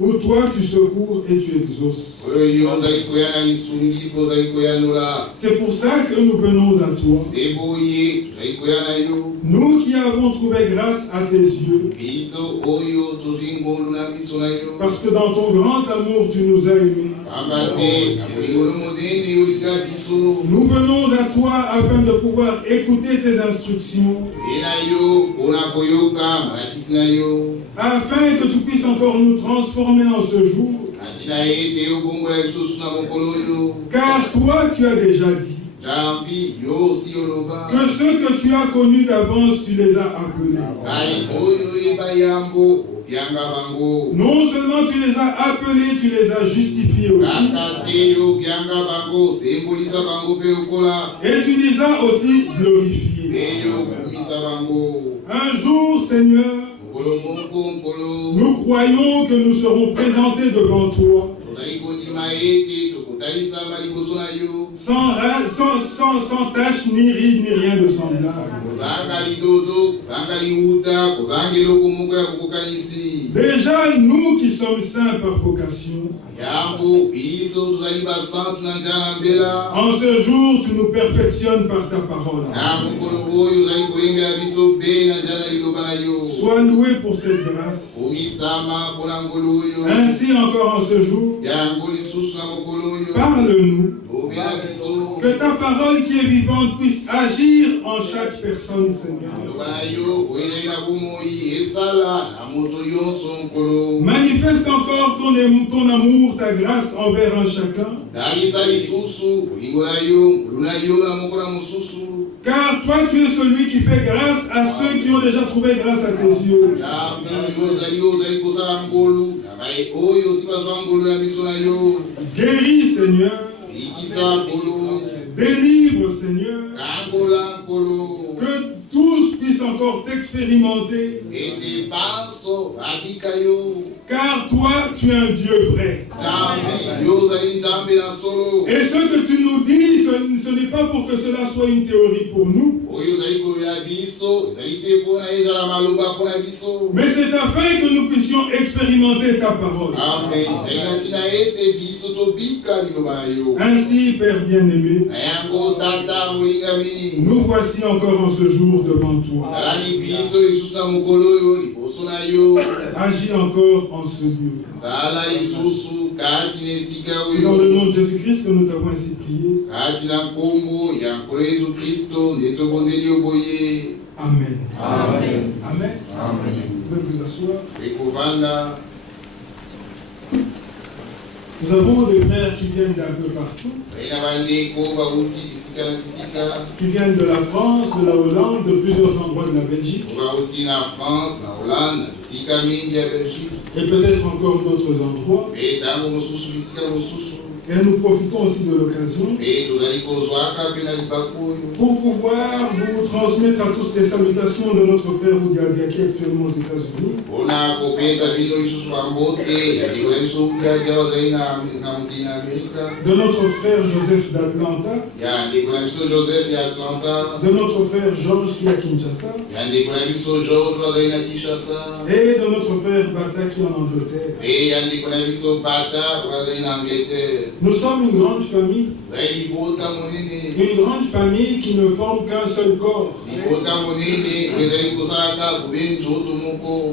où toi tu secours et tu exauces. C'est pour ça que nous venons à toi. Nous qui avons trouvé grâce à tes yeux. Parce que dans ton grand amour tu nous as aimés. Nous venons à toi afin de pouvoir écouter tes instructions. Afin que tu puisses encore nous transformer en ce jour. Car toi tu as déjà dit que ceux que tu as connus d'avance, tu les as appelés. Non seulement tu les as appelés, tu les as justifiés aussi. Et tu les as aussi glorifiés. Un jour, Seigneur, nous croyons que nous serons présentés devant toi. Sans tache, ni ride, ni rien de semblable. Déjà, nous qui sommes saints par vocation, en ce jour, tu nous perfectionnes par ta parole. Sois loué pour cette grâce. Ainsi encore en ce jour, parle-nous. Que ta parole qui est vivante puisse agir en chaque personne, Seigneur. Manifeste encore ton amour, ta grâce envers un chacun. Car toi tu es celui qui fait grâce à ceux qui ont déjà trouvé grâce à tes yeux. Guéris, Seigneur. Délivre, Seigneur. Que tous puissent encore t'expérimenter. Car toi, tu es un Dieu vrai. Et ce que tu nous dis, ce n'est pas pour que cela soit une théorie pour nous. Mais c'est afin que nous puissions expérimenter ta parole. Ainsi, Père bien-aimé, nous voici encore en ce jour devant toi. Agis encore en ce lieu. C'est dans le nom de Jésus-Christ que nous t'avons ainsi prié. Amen. Amen. Amen. Vous pouvez vous asseoir. Nous avons des frères qui viennent d'un peu partout. Qui viennent de la France, de la Hollande, de plusieurs endroits de la Belgique. Et peut-être encore d'autres endroits. Et nous profitons aussi de l'occasion pour pouvoir vous transmettre à tous les salutations de notre frère Oudiadi qui est actuellement aux États-Unis. De notre frère Joseph d'Atlanta. De notre frère Georges qui est à Kinshasa. Et de notre frère Bata qui est en Angleterre. Nous sommes une grande famille. Une grande famille qui ne forme qu'un seul corps.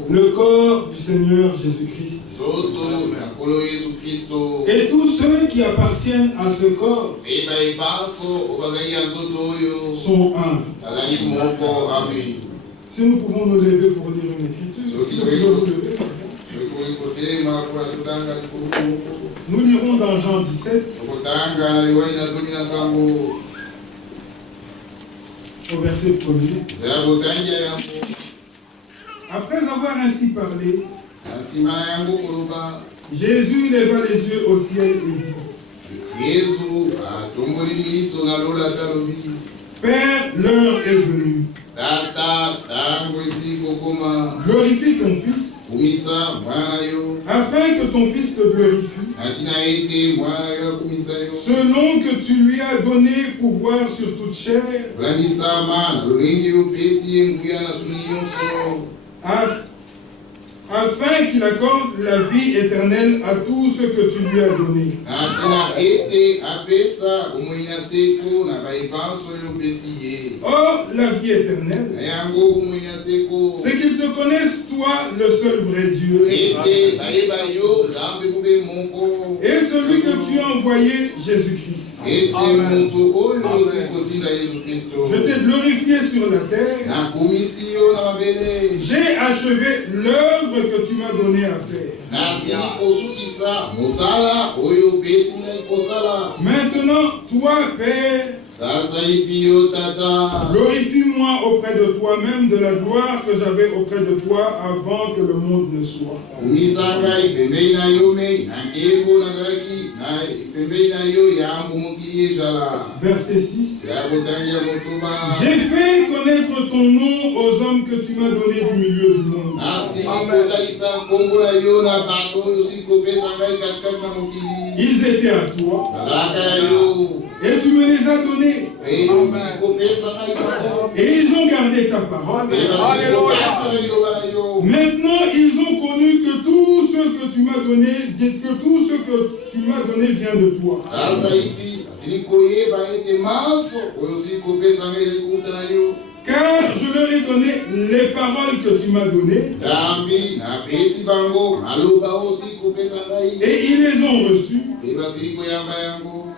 Le corps du Seigneur Jésus-Christ. Et tous ceux qui appartiennent à ce corps sont un. Si nous pouvons nous lever pour lire une écriture, si nous pouvons nous lever. Nous lirons dans Jean 17, au verset 1er. Après avoir ainsi parlé, Jésus leva les yeux au ciel et dit, Père, l'heure est venue. Glorifie ton Fils, afin que ton Fils te glorifie, selon que tu lui as donné pouvoir sur toute chair, afin qu'il accorde la vie éternelle à tous ceux que tu lui as donnés. Or, la vie éternelle, c'est qu'ils te connaissent, toi, le seul vrai Dieu, et celui que tu as envoyé, Jésus-Christ. Amen. Je t'ai glorifié sur la terre. J'ai achevé l'œuvre que tu m'as donné à faire. Maintenant, toi, Père, glorifie-moi auprès de toi-même de la gloire que j'avais auprès de toi avant que le monde ne soit. Verset 6. J'ai fait connaître ton nom aux hommes que tu m'as donnés du milieu du monde. Ils étaient à toi. Et tu me les as donnés. Et ils ont gardé ta parole. Maintenant, ils ont connu que tout ce que tu m'as donné, vient de toi. Car je leur ai donné les paroles que tu m'as données. Et ils les ont reçues.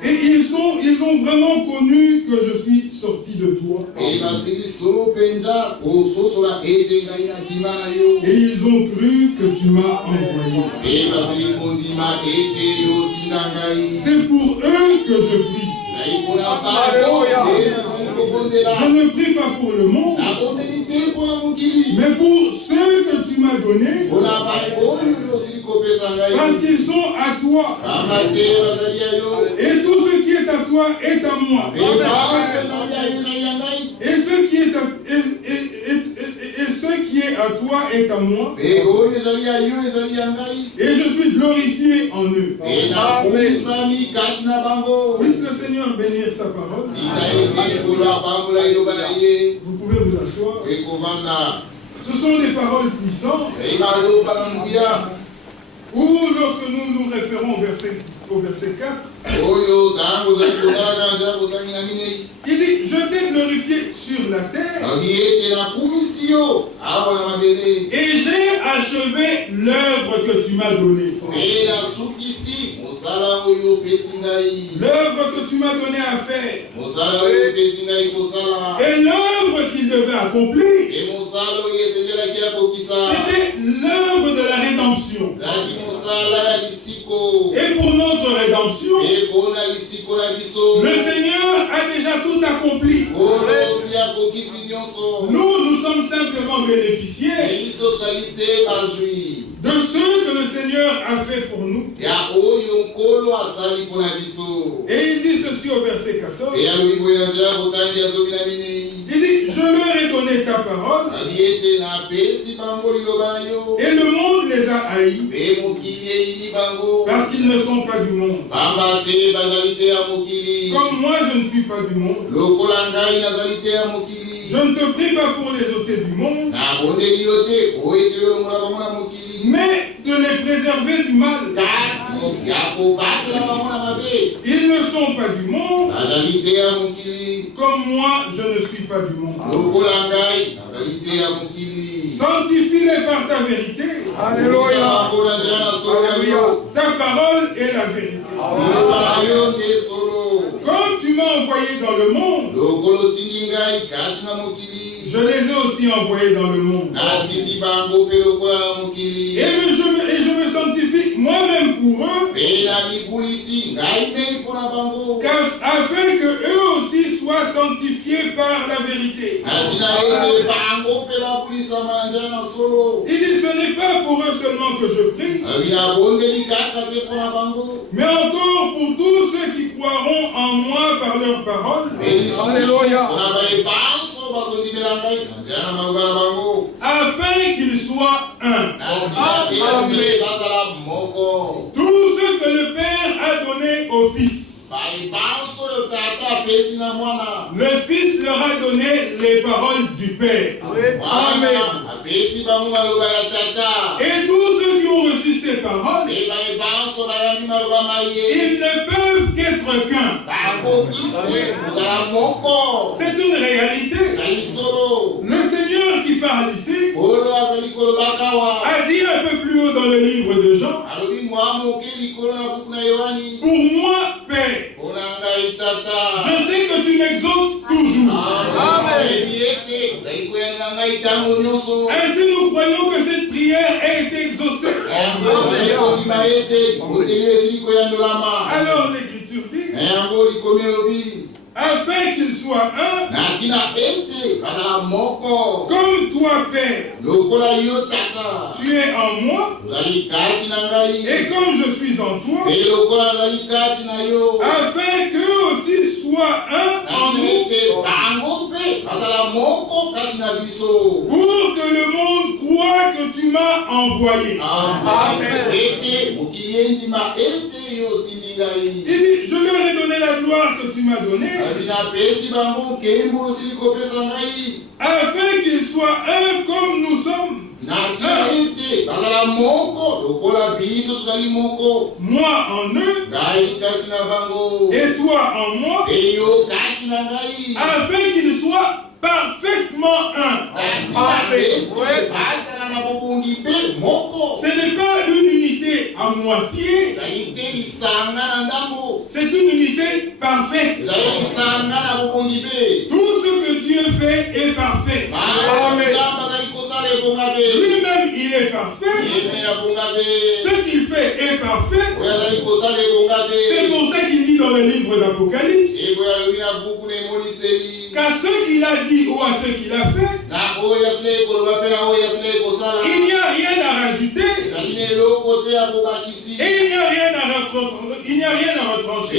Et ils ont vraiment connu que je suis sorti de toi. Et ils ont cru que tu m'as envoyé. C'est pour eux que je prie. Je ne prie pas pour le monde, mais pour ceux que tu m'as donnés, parce qu'ils sont à toi. Et tout ce qui est à toi est à moi. Et ce qui est à toi est à moi. Et je suis glorifié en eux. Puisse le Seigneur bénir sa parole. Vous pouvez vous asseoir. Ce sont des paroles puissantes. Ou lorsque nous nous référons au verset 4, il dit, je t'ai glorifié sur la terre et j'ai achevé l'œuvre que tu m'as donnée. L'œuvre que tu m'as donnée à faire. Et l'œuvre qu'il devait accomplir, c'était l'œuvre de la rédemption. Et pour notre rédemption, le Seigneur a déjà tout accompli. Nous sommes simplement bénéficiaires de ce que le Seigneur a fait pour nous. Et il dit ceci au verset 14. Il dit, je leur ai donné ta parole. Et le monde les a haïs. Parce qu'ils ne sont pas du monde. Comme moi, je ne suis pas du monde. Je ne te prie pas pour les ôter du monde, mais de les préserver du mal. Ils ne sont pas du monde, comme moi, je ne suis pas du monde. Sanctifie-les par ta vérité. Alléluia. Ta parole est la vérité. Comme tu m'as envoyé dans le monde, je les ai aussi envoyés dans le monde. Et je me sanctifie moi-même pour eux, afin que eux aussi soient sanctifiés par la vérité. Il dit, ce n'est pas pour eux seulement que je prie, mais encore pour tous ceux qui croiront en moi par leur parole. Alléluia. Afin qu'ils soient un. Tout ce que le Père a donné au Fils, le Fils leur a donné les paroles du Père. Amen. Et ces paroles, ils ne peuvent qu'être qu'un. C'est une réalité. Le Seigneur qui parle ici a dit un peu plus haut dans le livre de Jean, pour moi, Père, je sais que tu m'exauces toujours. Ainsi nous croyons que cette prière a été exaucée. Alors l'Écriture dit, afin qu'il soit un, comme toi, Père, tu es en moi, et comme je suis en toi, afin qu'eux aussi soient un en nous, pour que le monde croie que tu m'as envoyé. Il dit, je leur ai donné la gloire que tu m'as donnée, afin qu'ils soient un comme nous sommes. Moi en eux, et toi en moi, afin qu'ils soient parfaitement un. Ce n'est pas une unité à moitié, c'est une unité parfaite. Tout ce que Dieu fait est parfait. Lui-même, il est parfait. Ce qu'il fait est parfait. C'est pour ça qu'il dit dans le livre d'Apocalypse qu'à ce qu'il a dit ou à ce qu'il a fait, il n'y a rien à rajouter et il n'y a rien à retrancher.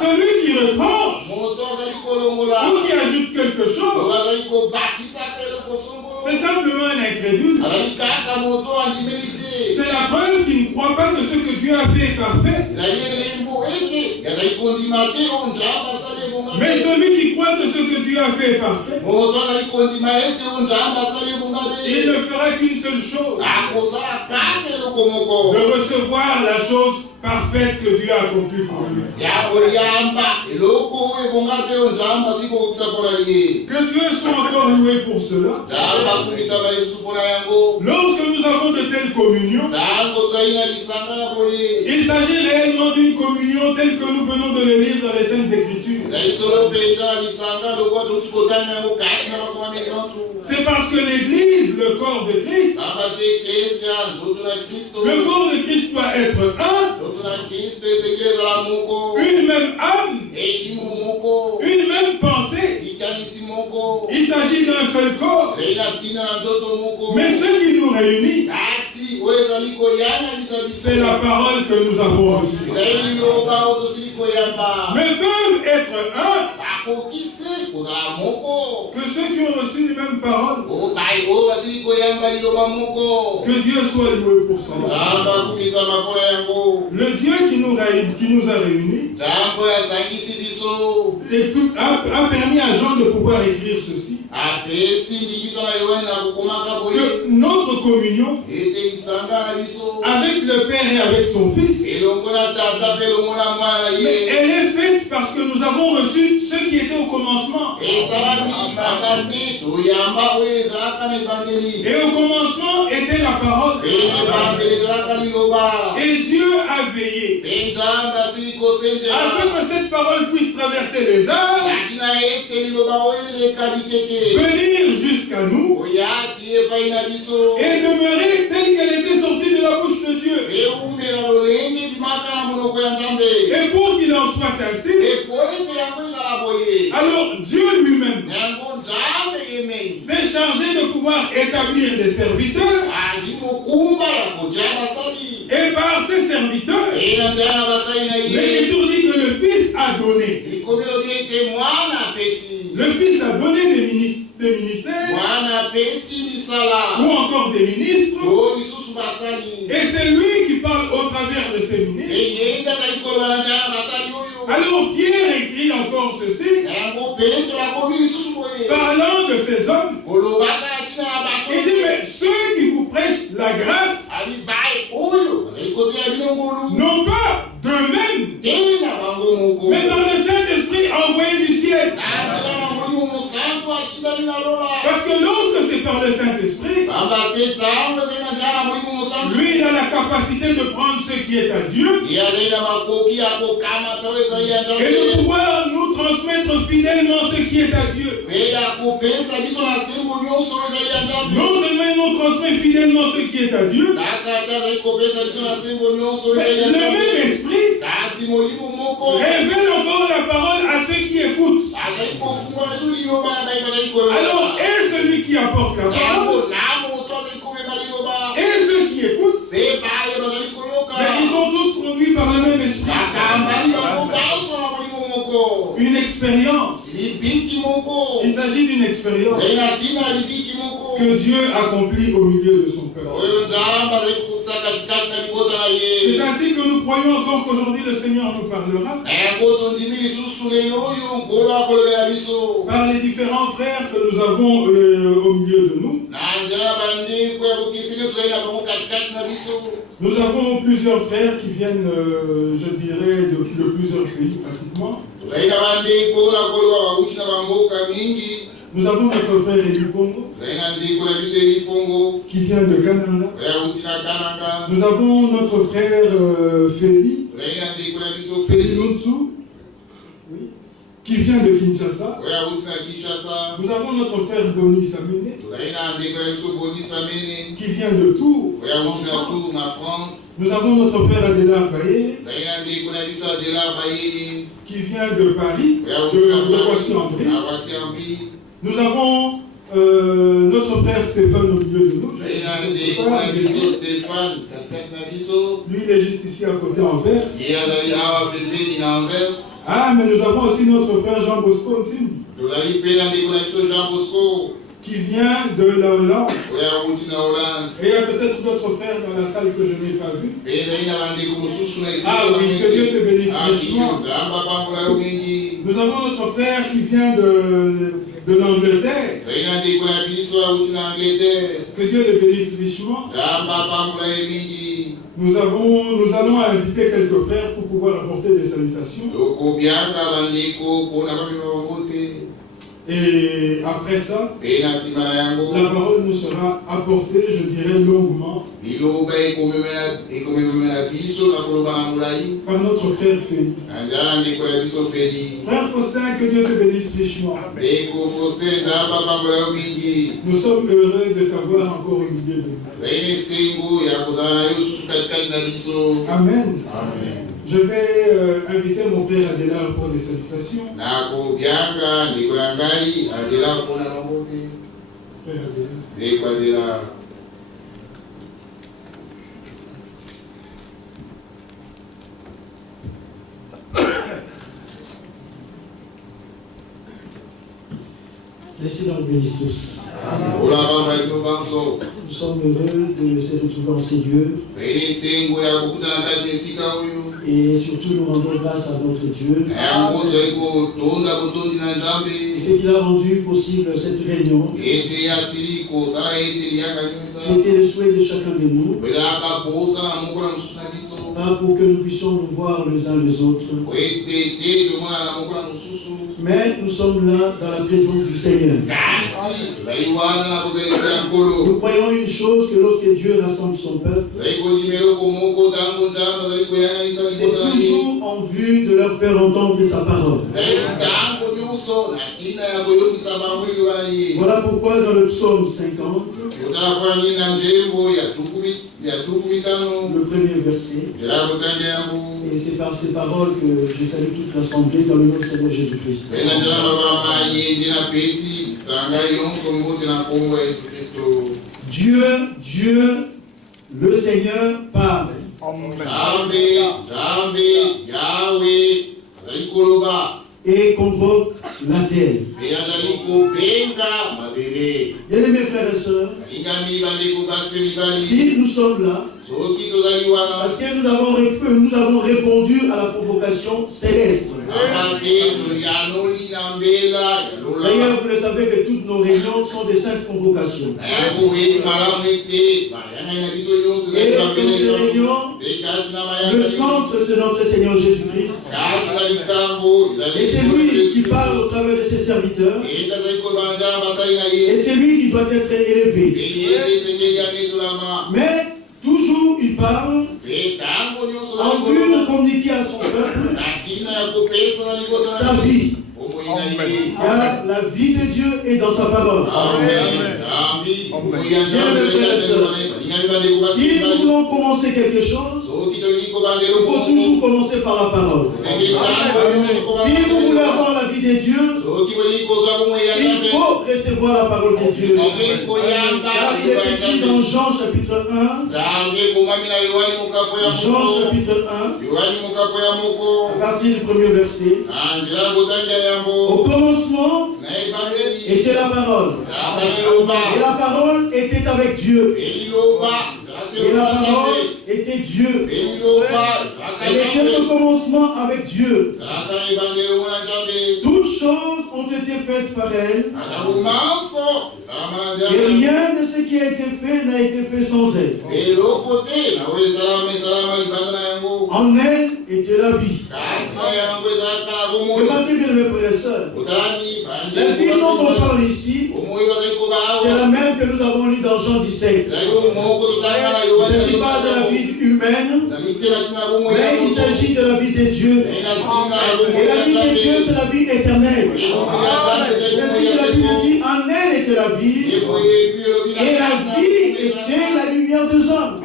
Celui qui retranche ou qui ajoute quelque chose, c'est simplement un incrédule. C'est la preuve qu'il ne croit pas que ce que Dieu a fait est parfait. Mais celui qui croit que ce que Dieu a fait est parfait, il ne fera qu'une seule chose, de recevoir la chose parfaite que Dieu a accomplie pour lui. Que Dieu soit encore loué pour cela. Lorsque nous avons de telles communions, il s'agit réellement d'une communion telle que nous venons de le lire dans les Saintes Écritures. C'est parce que l'Église, le corps de Christ, le corps de Christ doit être un, une même âme, une même pensée. Il s'agit d'un seul corps. Mais ce qui nous réunit, c'est la parole que nous avons reçue. Mais peuvent être un que ceux qui ont reçu les mêmes paroles. Que Dieu soit loué pour cela. Le Dieu qui nous a réunis a permis à Jean de pouvoir écrire ceci. Que notre communion avec le Père et avec son Fils, elle est faite parce que nous avons reçu ce qui était au commencement. Et au commencement était la parole. Et Dieu a veillé afin que cette parole puisse traverser les âges, venir jusqu'à nous et demeurer telle qu'elle était sortie de la bouche de Dieu. Et pour qu'il en soit ainsi, alors Dieu lui-même s'est chargé de pouvoir établir des serviteurs. Et par ces serviteurs, l'Écriture dit que le Fils a donné. Le Fils a donné des ministères ou encore des ministres. Et c'est lui qui parle au travers de ces ministres. Alors Pierre écrit encore ceci, parlant de ces hommes. Il dit, mais ceux qui vous prêchent la grâce Lui, il a la capacité de prendre ce qui est à Dieu et de pouvoir nous transmettre fidèlement ce qui est à Dieu. Non seulement il nous transmet fidèlement ce qui est à Dieu, mais le même esprit révèle encore la parole à ceux qui écoutent. Alors, et celui qui apporte la parole, et ceux qui écoutent, mais ils sont tous conduits par le même esprit. Une expérience. Il s'agit d'une expérience que Dieu accomplit au milieu de son peuple. C'est ainsi que nous croyons encore qu'aujourd'hui le Seigneur nous parlera par les différents frères que nous avons au milieu de nous. Nous avons plusieurs frères qui viennent, je dirais, de plusieurs pays pratiquement. Nous avons notre frère Eli Pongo qui vient de Kananga. Nous avons notre frère Feli Nutsu qui vient de Kinshasa. Nous avons notre frère Boni Samene qui vient de Tours en France. Nous avons notre frère Adélar Baye qui vient de Paris, de Boissy-en-Brie. Nous avons notre frère Stéphane au milieu de nous. Lui, il est juste ici à côté en Anvers. Ah, mais nous avons aussi notre frère Jean Bosco qui vient de la Hollande. Et il y a peut-être d'autres frères dans la salle que je n'ai pas vus. Ah oui, que Dieu te bénisse richement. Nous avons notre frère qui vient de l'Angleterre. Que Dieu le bénisse richement. Nous allons inviter quelques frères pour pouvoir apporter des salutations. Et après ça, la parole nous sera apportée, je dirais longuement, par notre frère Feli. Frère Faustin, que Dieu te bénisse richement. Nous sommes heureux de t'avoir encore au milieu de nous. Amen. Amen. Je vais inviter mon frère Adélar pour des salutations. Frère Adélar. Le Seigneur nous bénisse tous. Nous sommes heureux de se retrouver en ces lieux. Et surtout, nous rendons grâce à notre Dieu. Et ce qu'il a rendu possible cette réunion, qui était le souhait de chacun de nous, pas pour que nous puissions nous voir les uns les autres, mais nous sommes là dans la présence du Seigneur. Nous croyons une chose, que lorsque Dieu rassemble son peuple, c'est toujours en vue de leur faire entendre sa parole. Voilà pourquoi dans le psaume 50, le premier verset, et c'est par ces paroles que je salue toute l'assemblée dans le nom du Seigneur Jésus-Christ. Dieu, le Seigneur parle. Et convoque la terre. Bien-aimés frères et sœurs, si nous sommes là, parce que nous avons répondu à la provocation céleste. D'ailleurs, vous le savez que toutes nos réunions sont des saintes convocations. Et dans ces réunions, Le centre, c'est notre Seigneur Jésus-Christ. Et c'est lui qui parle au travers de ses serviteurs. Et c'est lui qui doit être élevé. Mais toujours il parle en vue de communiquer à son peuple sa vie. Car la vie de Dieu est dans sa parole. Bien, mes frères et sœurs, si nous voulons commencer quelque chose, il faut toujours commencer par la parole. Si vous voulez avoir la vie de Dieu, il faut recevoir la parole de Dieu. Car il est écrit dans Jean chapitre 1, Jean chapitre 1, à partir du premier verset. Au commencement était la parole. Et la parole était avec Dieu. Et la parole était Dieu. Elle était au commencement avec Dieu. Toutes choses ont été faites par elle. Et rien de ce qui a été fait n'a été fait sans elle. En elle était la vie. Remarquez bien, mes frères et sœurs, la vie dont on parle ici, c'est la même que nous avons lue dans Jean 17. Il ne s'agit pas de la vie humaine, mais il s'agit de la vie de Dieu. Et la vie de Dieu, c'est la vie éternelle. Ainsi que la Bible dit, en elle était la vie, et la vie était la lumière des hommes.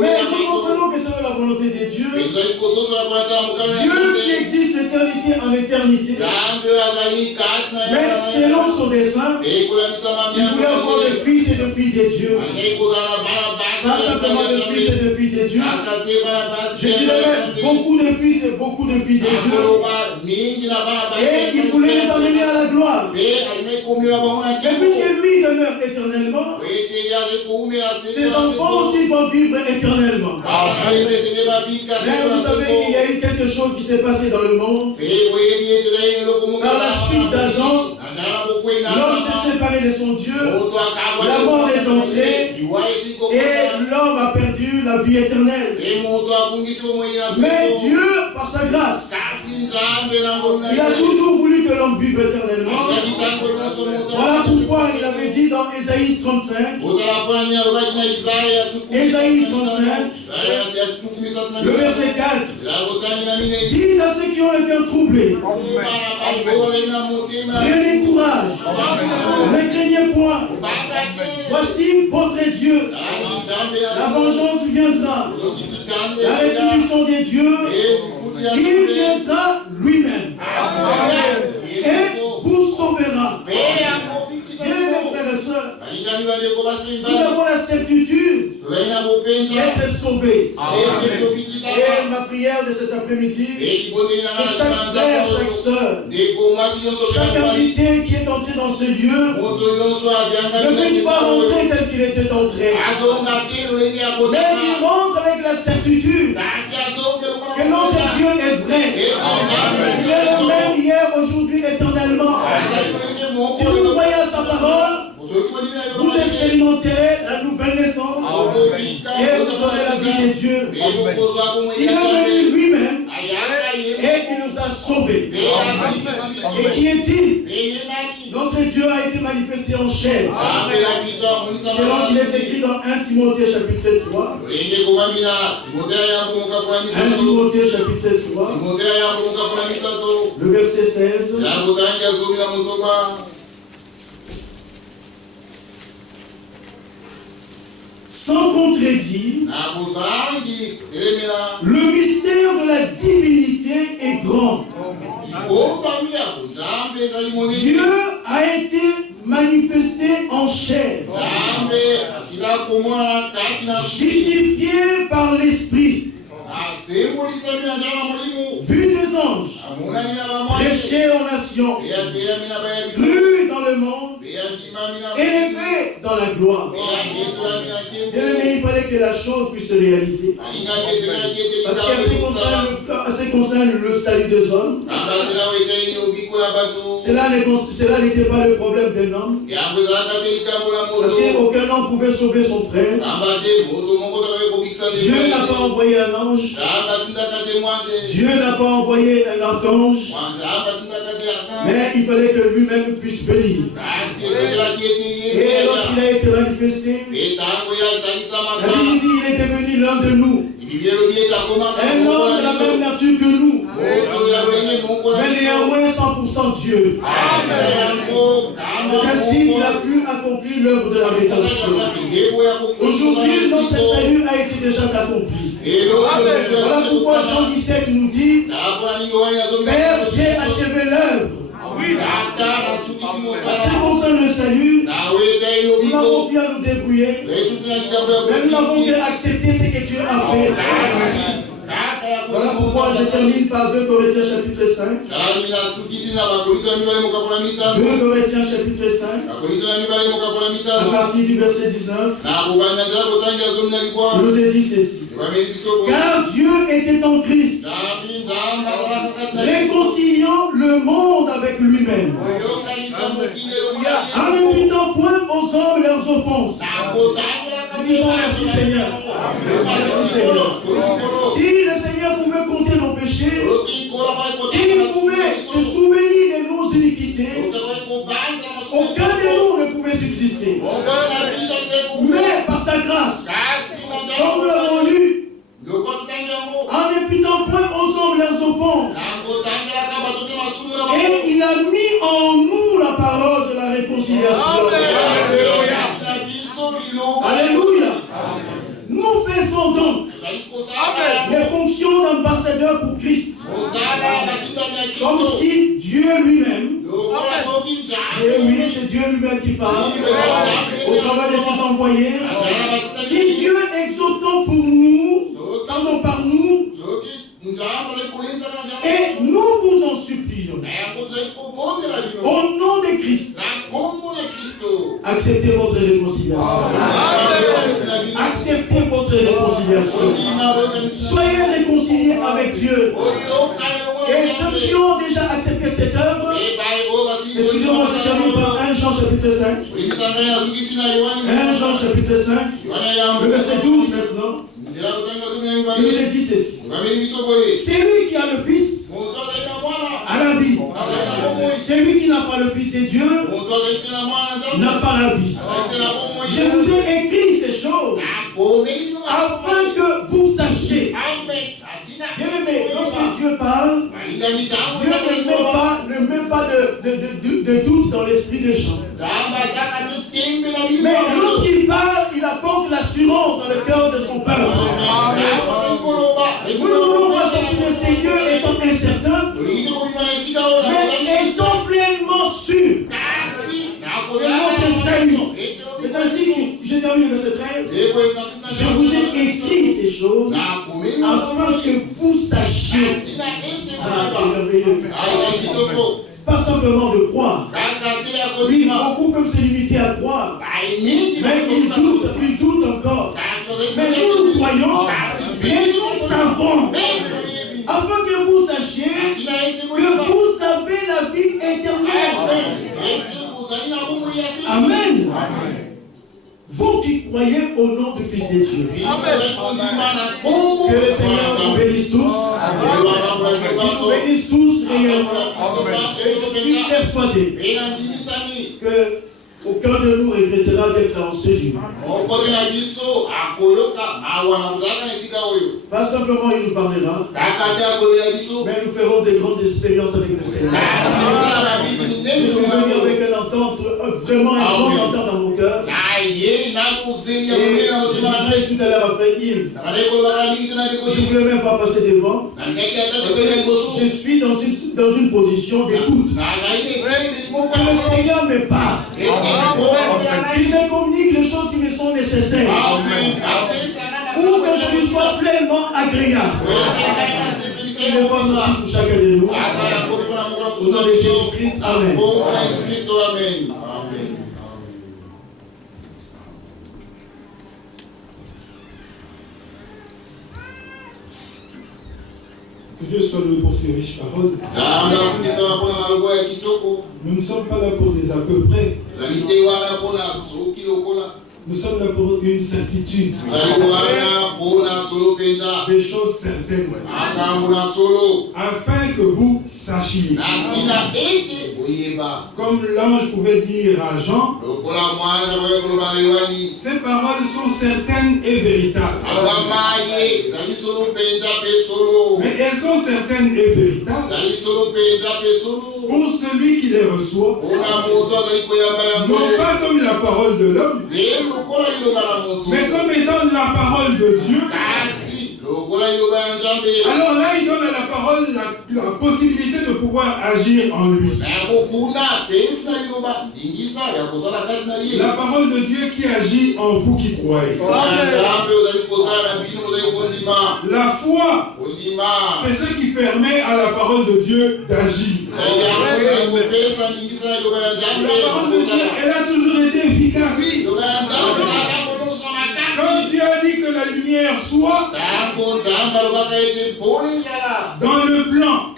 Mais nous comprenons que c'est la volonté de Dieu. Dieu qui existe d'éternité en éternité. Mais selon son dessein, il voulait avoir des fils et des filles de Dieu. Pas simplement des fils et des filles de Dieu. Je dirais beaucoup de fils et beaucoup de filles de Dieu. Et il voulait les amener à la gloire. Et puisque lui demeure éternellement, ses enfants aussi vont vivre éternellement. Mais vous savez qu'il y a eu quelque chose qui s'est passé dans le monde. Par la chute d'Adam, l'homme s'est séparé de son Dieu, la mort est entrée et l'homme a perdu la vie éternelle. Mais Dieu, par sa grâce, il a toujours voulu que l'homme vive éternellement. Voilà pourquoi il avait dit dans Ésaïe 35, Ésaïe 35, le verset 4, dit à ceux qui ont été troublés, prenez courage, ne craignez point, voici votre Dieu, la vengeance viendra, la rétribution des dieux, il viendra lui-même et vous sauvera. Bien, mes frères et sœurs, nous avons la certitude d'être sauvés. Et ma prière de cet après-midi, que chaque frère, chaque sœur, chaque invité qui est entré dans ce lieu ne puisse pas rentrer tel qu'il était entré, mais qu'il rentre avec la certitude que notre Dieu est vrai. Il est le même hier, aujourd'hui, éternellement. Si vous croyez à sa parole, vous expérimenterez la nouvelle naissance et vous aurez la vie de Dieu. Il est venu lui-même et il nous a sauvés. Et qui est-il? Notre Dieu a été manifesté en chair. Selon qu'il est écrit dans 1 Timothée chapitre 3. 1 Timothée chapitre 3. Le verset 16. Sans contredire, le mystère de la divinité est grand. Dieu a été manifesté en chair, justifié par l'Esprit, vu des anges, prêché aux nations, cru dans le monde, élevé dans la gloire. Il fallait que la chose puisse se réaliser. Parce qu'à ce qui concerne le salut des hommes, Cela n'était pas le problème d'un homme. Parce qu'aucun homme pouvait sauver son frère. Dieu n'a pas envoyé un ange. Dieu n'a pas envoyé un archange. Mais il fallait que lui-même puisse venir. Et lorsqu'il a été manifesté, la Bible dit qu'il était venu l'un de nous. Un homme de la même nature que nous. Mais néanmoins 100% Dieu. C'est ainsi qu'il a pu accomplir l'œuvre de la rédemption. Aujourd'hui, notre salut a été déjà accompli. Voilà pourquoi Jean 17 nous dit: Père, j'ai achevé l'œuvre. En ce qui concerne le salut, nous n'avons pu nous débrouiller, mais nous n'avons qu'accepté ce que Dieu a fait. Voilà pourquoi je termine par 2 Corinthiens chapitre 5. 2 Corinthiens chapitre 5, à partir du verset 19. Il nous est dit ceci: car Dieu était en Christ, réconciliant le monde avec lui-même, en n'imputant point aux hommes leurs offenses. Disons merci Seigneur. Merci Seigneur. Si le Seigneur pouvait compter nos péchés, s'il pouvait se souvenir de nos iniquités, aucun de nous ne pouvait subsister. Mais par sa grâce, comme nous l'avons lu, en n'imputant point aux hommes leurs offenses, et il a mis en nous la parole de la réconciliation. Alléluia. Nous faisons donc les fonctions d'ambassadeurs pour Christ. Comme si Dieu lui-même, et oui, c'est Dieu lui-même qui parle, au travers de ses envoyés, si Dieu exaltant pour nous, pardon par nous, et nous vous en supplions, au nom de Christ, acceptez votre réconciliation. Acceptez votre réconciliation. Soyez réconciliés avec Dieu. Et ceux qui ont déjà accepté cette œuvre, excusez-moi, je termine par 1 Jean chapitre 5. 1 Jean chapitre 5, le verset 12 maintenant. Il nous est dit ceci: c'est lui qui a le Fils à la vie. Celui qui n'a pas le Fils de Dieu n'a pas la vie. Je vous ai écrit ces choses afin que vous sachiez. Bien aimé, lorsque Dieu parle, Dieu ne met pas de doute dans l'esprit des gens. Mais lorsqu'il parle, il apporte l'assurance dans le cœur de son peuple. Nous ne voulons pas sortir de ces lieux étant incertains, mais étant pleinement sûrs de notre salut. C'est ainsi que je termine le verset 13. Je vous ai écrit ces choses afin que vous sachiez. Ah, c'est merveilleux. Pas simplement de croire. Oui, beaucoup peuvent se limiter à croire. Mais ils doutent encore. Mais nous croyons et nous savons. Afin que vous sachiez que vous avez la vie éternelle. Amen. Vous qui croyez au nom du Fils de Dieu. Que le Seigneur vous bénisse tous. Qu'il nous bénisse tous réellement. Je suis persuadé que aucun de nous regrettera d'être en ce lieu. Pas simplement il nous parlera, mais nous ferons des grandes expériences avec le Seigneur. Je suis venu avec une entente, vraiment une grande entente dans mon cœur. Et je disais tout à l'heure après Yves, je ne voulais même pas passer devant. Je suis dans une position d'écoute. Que le Seigneur me parle. Il me communique les choses qui me sont nécessaires. Pour que je lui sois pleinement agréable. Il me fasse aussi pour chacun de nous. Au nom de Jésus-Christ. Amen. Que Dieu soit loué pour ces riches paroles. Nous ne sommes pas là pour des à peu près. Nous sommes là pour une certitude. Des choses certaines. Afin que vous sachiez. Comme l'ange pouvait dire à Jean, ces paroles sont certaines et véritables. Mais elles sont certaines et véritables pour celui qui les reçoit, non pas comme la parole de l'homme, mais comme étant la parole de Dieu. Alors là, il donne à la parole la possibilité de pouvoir agir en lui. La parole de Dieu qui agit en vous qui croyez. La foi, c'est ce qui permet à la parole de Dieu d'agir. La parole de Dieu, elle a toujours été efficace. Quand Dieu a dit que la lumière soit dans le plan,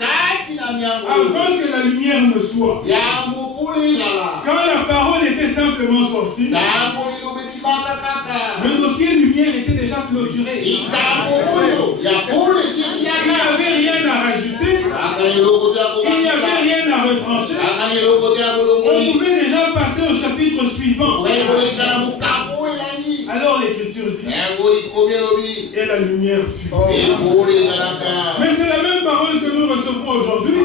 avant que la lumière ne soit, quand la parole était simplement sortie, le dossier lumière était déjà clôturé. Il n'y avait rien à rajouter, il n'y avait rien à retrancher. On pouvait déjà passer au chapitre suivant. Alors l'écriture dit, et la lumière fut. Mais c'est la même parole que nous recevons aujourd'hui.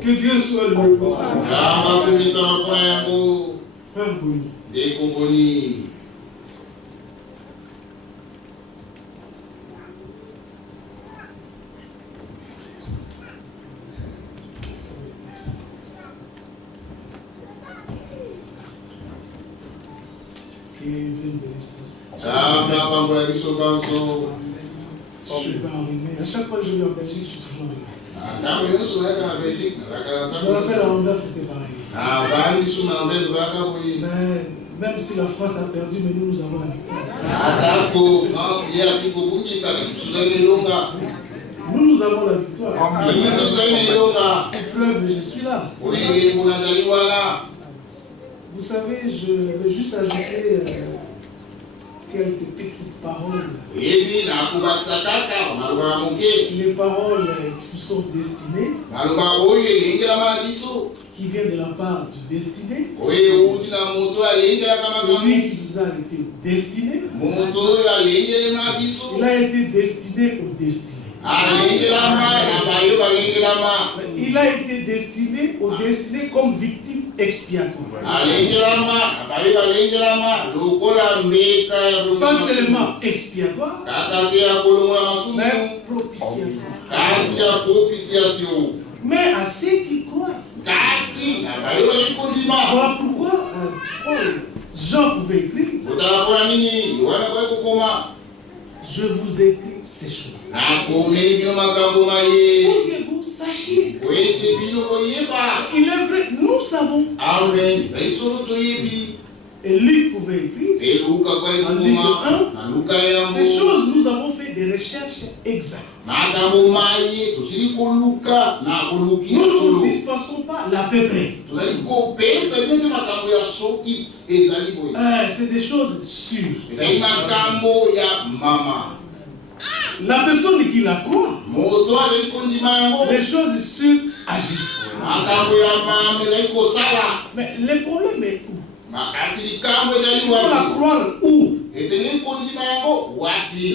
Que Dieu soit loué pour ça. Frère Boni. Et Dieu bénisse. Je suis pas enrhumé. À chaque fois que je vais en Belgique, je suis toujours enrhumé. Je me rappelle à Anvers, c'était pareil. Mais même si la France a perdu, mais nous avons la victoire. Nous avons la victoire. Il pleuve, je suis là. Vous savez, je vais juste ajouter quelques petites paroles. Les paroles qui sont destinées, qui viennent de la part du destiné, celui qui nous a été destiné, il a été destiné au destiné. Il a été destiné au destiné comme victime expiatoire. Pas seulement expiatoire, mais propitiatoire. Mais à ceux qui croient. Voilà pourquoi Jean pouvait écrire. Je vous écris ces choses pour que vous sachiez. Il est vrai, nous savons. Et Luc pouvait écrire en Luc 1. Ces choses, nous avons fait des recherches exactes. Nous ne nous dispensons pas l'à peu près. C'est des choses sûres. La personne qui la croit, les choses sûres agissent. Mais le problème est où? Il faut la croire où? Je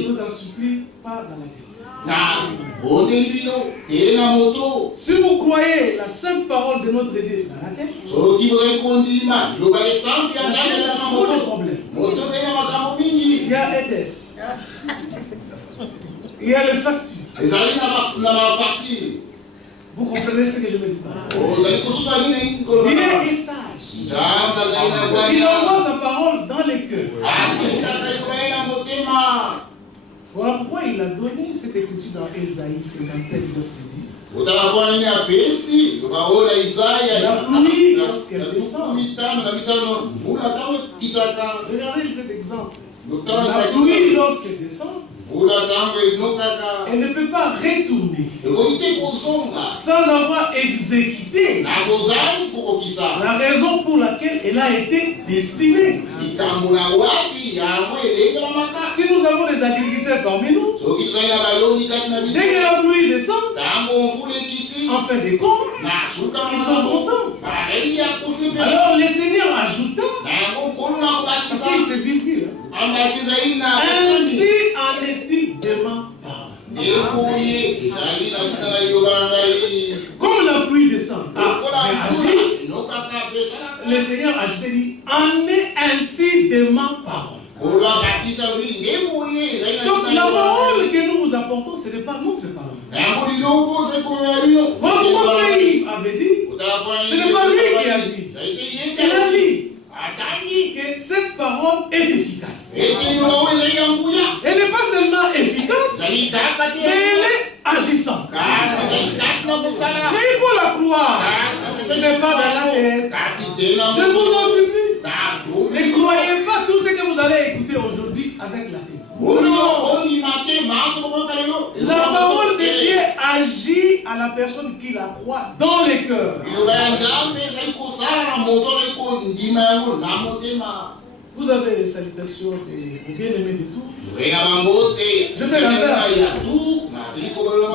vous en supplie, pas dans la tête. Si vous croyez la sainte parole de notre Dieu dans la tête, il y a EDF, il y a les factures. Vous comprenez ce que je veux dire? Dieu est sage. Il envoie sa parole dans les cœurs. Voilà pourquoi il a donné cette écriture dans Ésaïe 57, verset 10. La pluie, lorsqu'elle descend. Regardez cet exemple. La pluie, lorsqu'elle descend, elle ne peut pas retourner sans avoir exécuté la raison pour laquelle elle a été destinée. Si nous avons des agriculteurs parmi nous, dès que la pluie descend, en fin de compte, ils sont contents. Alors le Seigneur ajouta, parce qu'il se virgule, ainsi en est-il de ma parole. Comme la pluie descend a réagi, le Seigneur a ajouté, dit, en est ainsi de ma parole. Donc la parole que nous vous apportons, ce n'est pas notre parole. Votre frère avait dit, ce n'est pas lui qui a dit. Il a dit que cette parole est efficace. Elle n'est pas seulement efficace, mais elle est agissante. Mais il faut la croire. Elle n'est pas dans la tête. Je vous en supplie. Ne croyez pas tout ce que vous allez écouter aujourd'hui avec la tête. Non. La parole de Dieu agit à la personne qui la croit dans le cœur. Vous avez les salutations des bien-aimés de tout. Je fais l'inverse.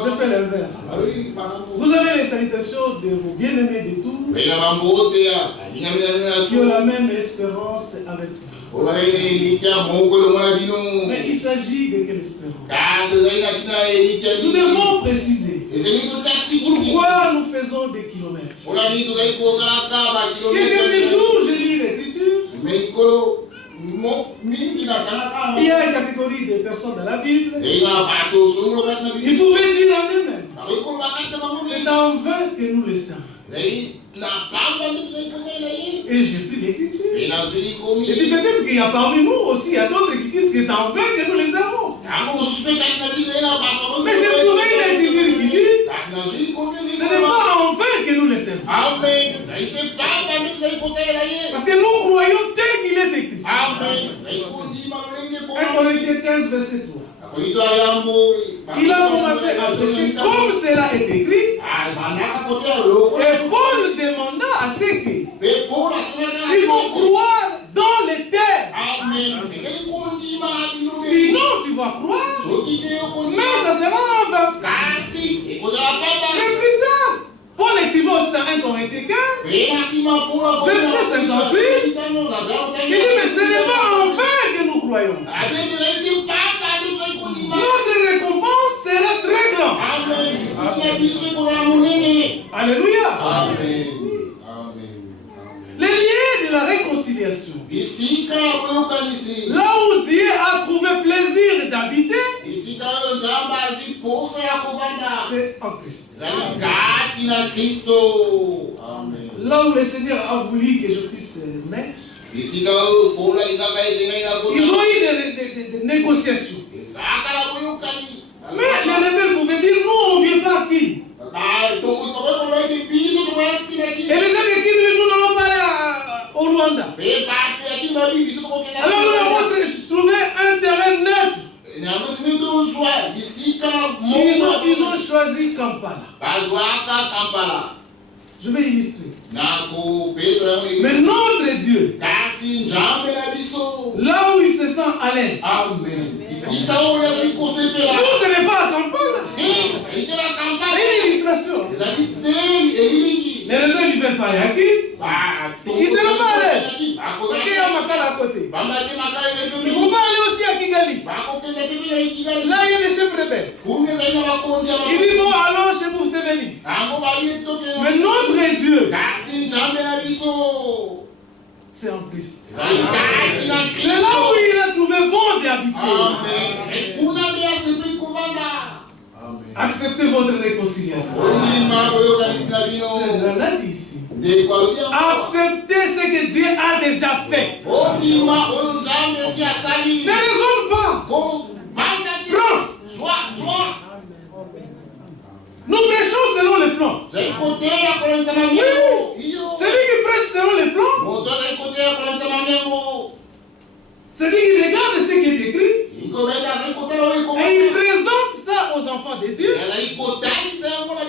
Je fais l'inverse. Vous avez les salutations de vos bien-aimés de tout qui ont la même espérance avec vous. Mais il s'agit de quelle espérance? Nous devons préciser pourquoi nous faisons des kilomètres. Il y a quelques jours, je lis l'écriture. Il y a une catégorie de personnes dans la Bible. Ils pouvaient dire en eux-mêmes, c'est en vain que nous les sommes. Et j'ai pris l'écriture. Et dit peut-être qu'il y a parmi nous aussi, il y a d'autres qui disent que c'est en vain que nous les avons. Mais j'ai trouvé une écriture qui dit, ce n'est pas en vain que nous les aimons. Parce que nous croyons tel qu'il est écrit. 1 Corinthiens 15, verset 3. Il a commencé à prêcher comme cela est écrit. Et Paul demanda à ceux qui vont croire dans les terres. Sinon tu vas croire, mais ça sera en vain. Mais plus tard, Paul écrivait aussi dans 1 Corinthiens 15, verset 58, il dit, mais ce n'est pas en vain que nous croyons. Notre récompense sera très grande. Alléluia. Les liens de la réconciliation. Là où Dieu a trouvé plaisir d'habiter, c'est en Christ. Là où le Seigneur a voulu que je puisse naître, ils ont eu des négociations. Mais les rebelles pouvaient dire, nous on ne vient pas à qui. Et les gens qui disent, nous n'allons pas aller au Rwanda. Alors nous avons trouvé un terrain neutre. Ils ont choisi Kampala. Je vais illustrer. Mais notre Dieu, là où il se sent à l'aise, nous, ce n'est pas à Kampala. C'est une illustration. Les rebelles, ils veulent parler à qui? Ils ne seront pas à l'aise. Parce qu'il y a Makala à côté. Il ne faut pas aller aussi à Kigali. Là, il y a des chefs rebelles. Il dit, bon, allons chez Museveni. Mais notre Dieu, c'est en Christ. C'est là où il a trouvé bon d'habiter. Acceptez votre réconciliation. On l'a dit ici. Acceptez ce que Dieu a déjà fait. Ne raisonne pas. Prends. Nous prêchons selon le plan. Oui. Celui qui prêche selon le plan, celui qui regarde ce que Et il présente ça aux enfants de Dieu.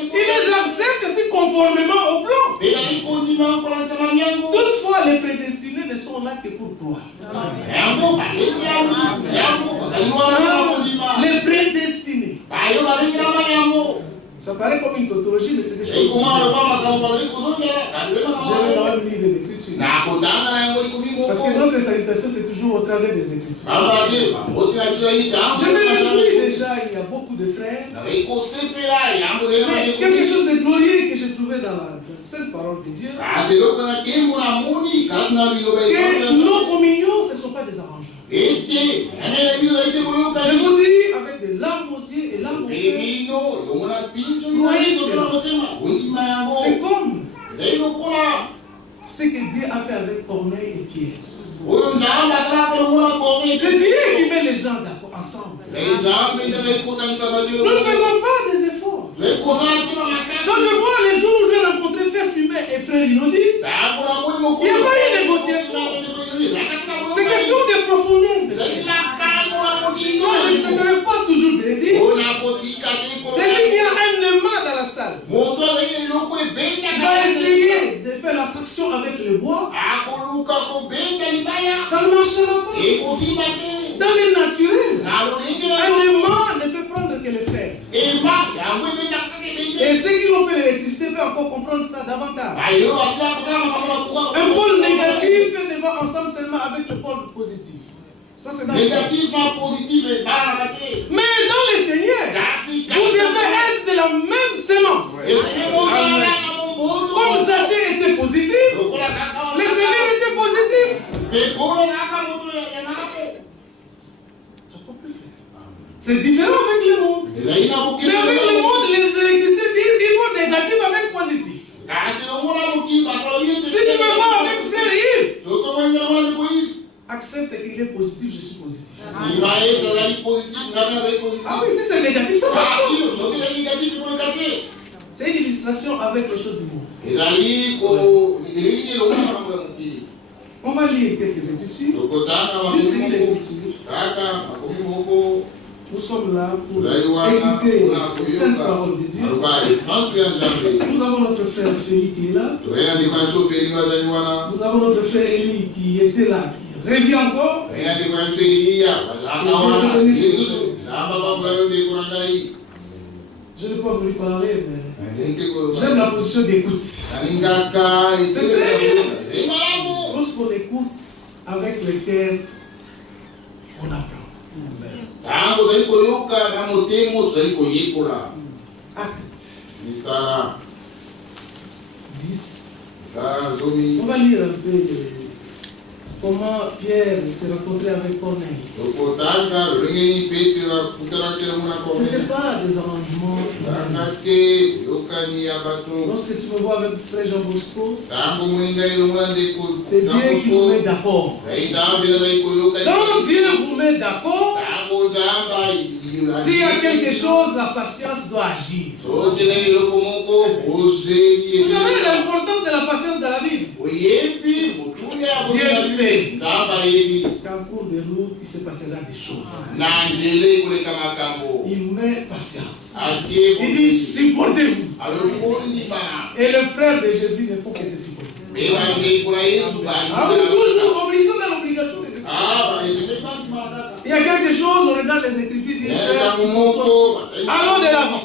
Il les accepte aussi conformément au plan. Toutefois, les prédestinés ne sont là que pour toi. Les prédestinés. Ça paraît comme une tautologie, mais c'est des choses. Je vais quand même lire l'Écriture. Parce que notre salutation, c'est toujours au travers des Écritures. Je me réjouis déjà, il y a beaucoup de frères. Mais quelque chose de glorieux que j'ai trouvé dans la sainte parole de Dieu, que nos communions, ce ne sont pas des arrangements. Je vous dis, avec des larmes aux yeux et larmes au cœur, c'est comme ce que Dieu a fait avec Corneille et Pierre. C'est Dieu qui met les gens d'accord ensemble. Nous ne faisons pas des efforts. Quand je vois les jours où j'ai rencontré Frère Fumet et Frère Inodi, il n'y a pas eu de négociation. C'est question de profondeur. Ça, je ne cesserai pas toujours de le dire. C'est lui qui a un aimant dans la salle. Il va essayer de faire l'attraction avec le bois. Ça ne marchera pas. Dans le naturel, un aimant ne peut prendre que le fer. Et ceux qui ont fait l'électricité peuvent encore comprendre ça davantage. Un pôle négatif ne va ensemble seulement avec le pôle positif. Ça, c'est dans négativement positif et pas négatif. Mais dans le Seigneur, vous devez être de la même sémence. Comme Zachée était positif, le Seigneur était positif. C'est différent avec le monde. Mais avec le monde, les électriciens disent qu'il faut négatif avec positif. Si tu me vois avec frère Yves, accepte qu'il est positif, je suis positif. Ah oui, si c'est négatif, ça passe pas. C'est une illustration avec les choses du monde. On va lire quelques écritures. Juste lire les écritures. Nous sommes là pour écouter les saintes paroles de Dieu. Nous avons notre frère Félix qui est là. Nous avons notre frère Élie qui était là, qui revient encore. Je ne peux pas vous lui parler, mais j'aime la position d'écoute. C'est très bien. Lorsqu'on écoute avec le cœur, on apprend. Acte 10. On va lire un peu comment Pierre s'est rencontré avec Corneille. Ce n'était pas des arrangements. Lorsque tu me vois avec frère Jean Bosco, c'est Dieu qui nous met d'accord. Quand Dieu vous met d'accord, s'il y a quelque chose, la patience doit agir. Vous savez l'importance de la patience dans la Bible. Dieu sait qu'en cours de route, il se passera des choses. Il met patience. Il dit supportez-vous. Et le frère de Jésus ne faut que se supporter. Toujours obligé dans l'obligation de se supporter. Il y a quelque chose, on regarde les Écritures, dit frère, allons de l'avant.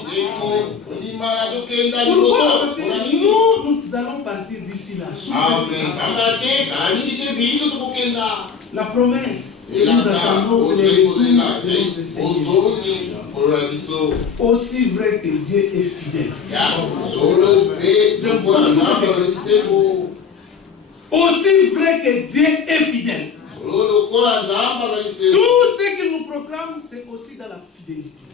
Pourquoi? Parce que nous allons partir d'ici là. La promesse que nous attendons, c'est le retour de notre Seigneur. Aussi vrai que Dieu est fidèle. Aussi vrai que Dieu est fidèle. Tout ce qu'il nous proclame, c'est aussi dans la fidélité.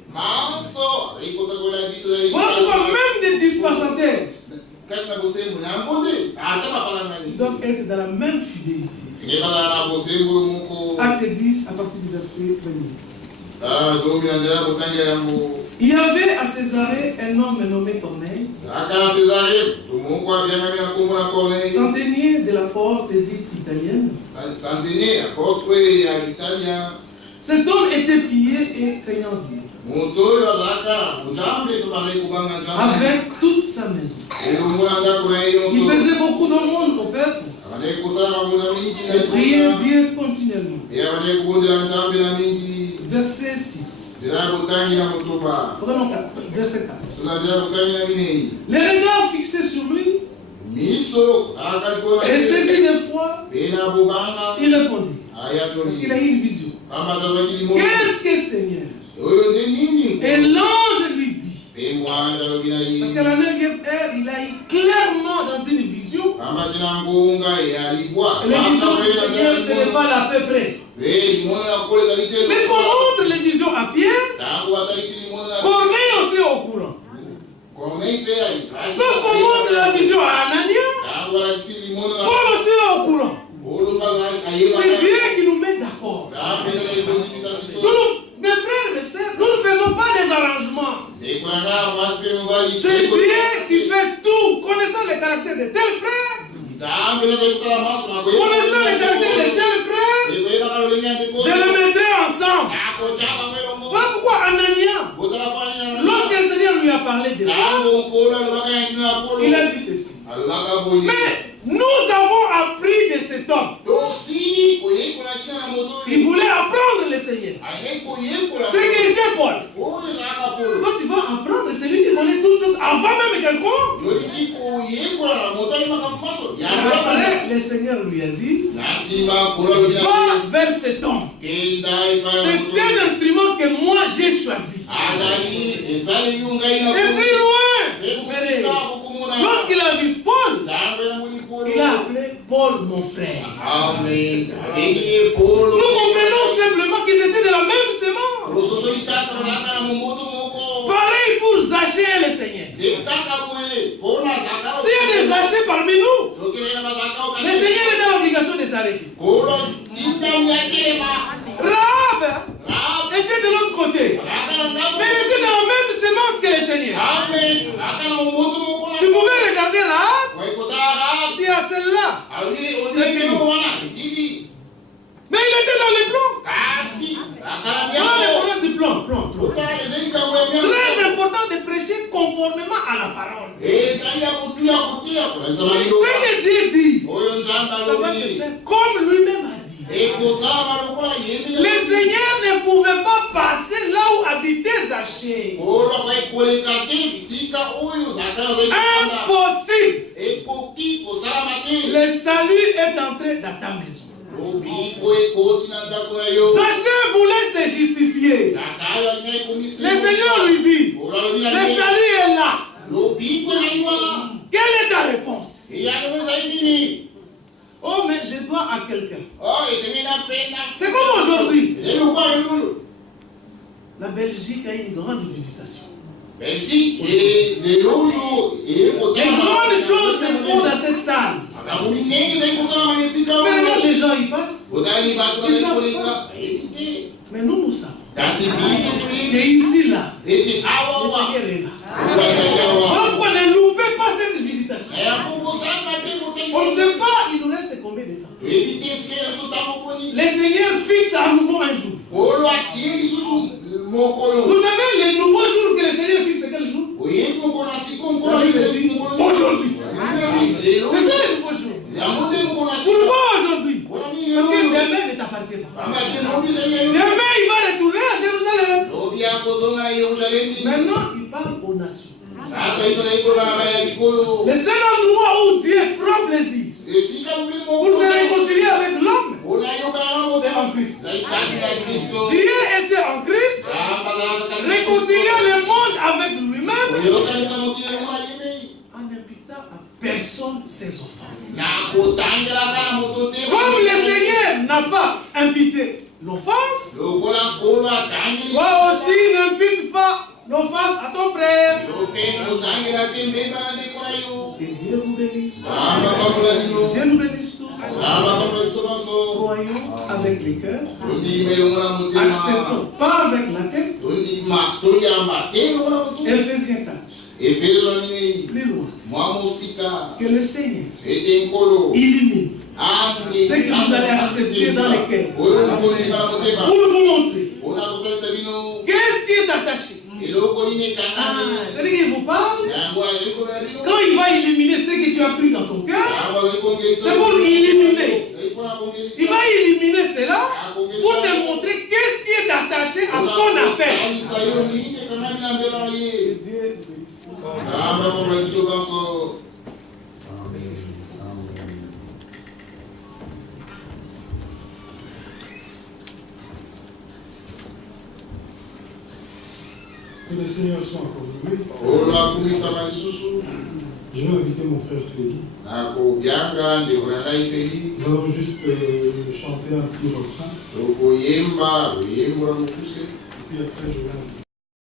Voilà pourquoi même des dispensataires doivent être dans la même fidélité. Acte 10 à partir du verset 1er. Il y avait à Césarée un homme nommé Corneille, centenier de la porte dite italienne, Cet homme était pillé et craignant Dieu. Avec toute sa maison. Il faisait beaucoup d'aumônes au peuple. Il priait Dieu continuellement. Verset 6. Prenons verset 4. Les regards fixés sur lui, et saisi de foi, il répondit. Parce qu'il a eu une vision. Qu'est-ce que Seigneur? Et l'ange lui dit. Parce qu'à la 9e heure, il a eu clairement dans une vision. Et les visions du Seigneur, ce n'est pas à peu près. Mais qu'on montre les visions à Pierre, Corneille aussi est au courant. Lorsqu'on montre la vision à Anania, Paul aussi est au courant. C'est Dieu qui nous met d'accord. Mes frères, mes sœurs, nous ne faisons pas des arrangements. C'est Dieu qui fait tout. Connaissant le caractère de tel frère, connaissant le caractère de tel frère, je le mettrai ensemble. Voilà pourquoi Anania, lorsque le Seigneur lui a parlé de Paul, il a dit ceci. Mais nous avons appris de cet homme. Il voulait apprendre le Seigneur. C'est qu'il était Paul. Quand tu vas apprendre, c'est lui qui connaît toutes choses avant même quelqu'un. Après, le Seigneur lui a dit, va vers cet homme. C'est un instrument que moi j'ai choisi. Et puis loin, vous verrez. Lorsqu'il a vu Paul, il a appelé Paul mon frère. Amen. Nous comprenons simplement qu'ils étaient de la même semence. Pareil pour Zachée et le Seigneur. S'il y a des Zachée parmi nous, le Seigneur est dans l'obligation de s'arrêter. Rahab était de l'autre côté, mais il était dans la même semence que le Seigneur. Tu pouvais regarder Rahab, dire à celle-là, c'est fini. Mais il était dans les plans. Dans les plans du plan. Très important de prêcher conformément à la parole. Ce que Dieu dit, ça va se faire comme lui-même a dit. Le Seigneur ne pouvait pas passer là où habitait Zachée. Impossible. Le salut est entré dans ta maison. Zachée voulait se justifier. Le Seigneur lui dit, le salut est là. Quelle est ta réponse? Oh, mais je dois à quelqu'un. C'est comme aujourd'hui. La Belgique a une grande visitation. Les grandes choses se font dans cette salle. Mais regarde, les gens y passent. Ils savent pas. Mais nous savons. Et ici, là, le Seigneur est là. Donc, on ne loupez pas cette visitation. On ne sait pas, il nous reste combien de temps. Le Seigneur fixe à nouveau un jour. Vous savez, les nouveaux jours que le Seigneur fixe, c'est quel jour? Aujourd'hui. C'est ça les nouveaux jours. Pourquoi aujourd'hui? Parce que demain ne t'appartient pas. Demain, il va retourner à Jérusalem. Maintenant, il parle aux nations. Le seul endroit où Dieu prend plaisir pour se réconcilier avec l'homme, c'est en Christ. Dieu était en Christ, réconciliant le monde avec lui-même, en imputant à personne ses offenses. Comme le Seigneur n'a pas imputé l'offense, toi aussi n'impute pas l'offense à ton frère. Et Dieu vous bénisse. Dieu nous bénisse tous. Croyons avec les cœurs. Acceptons pas avec la tête. Ephésiens 4. Plus loin. Que le Seigneur illumine ce que vous allez accepter dans les cœurs. Pour vous montrer attaché. C'est-à-dire qu'il vous parle. Quand il va éliminer ce que tu as pris dans ton cœur, c'est pour éliminer. Il va éliminer cela pour te montrer qu'est-ce qui est attaché à son appel. Que le Seigneur soit encore loué. Je vais inviter mon frère Félix. Nous allons juste chanter un petit refrain. Et puis après, je vais inviter.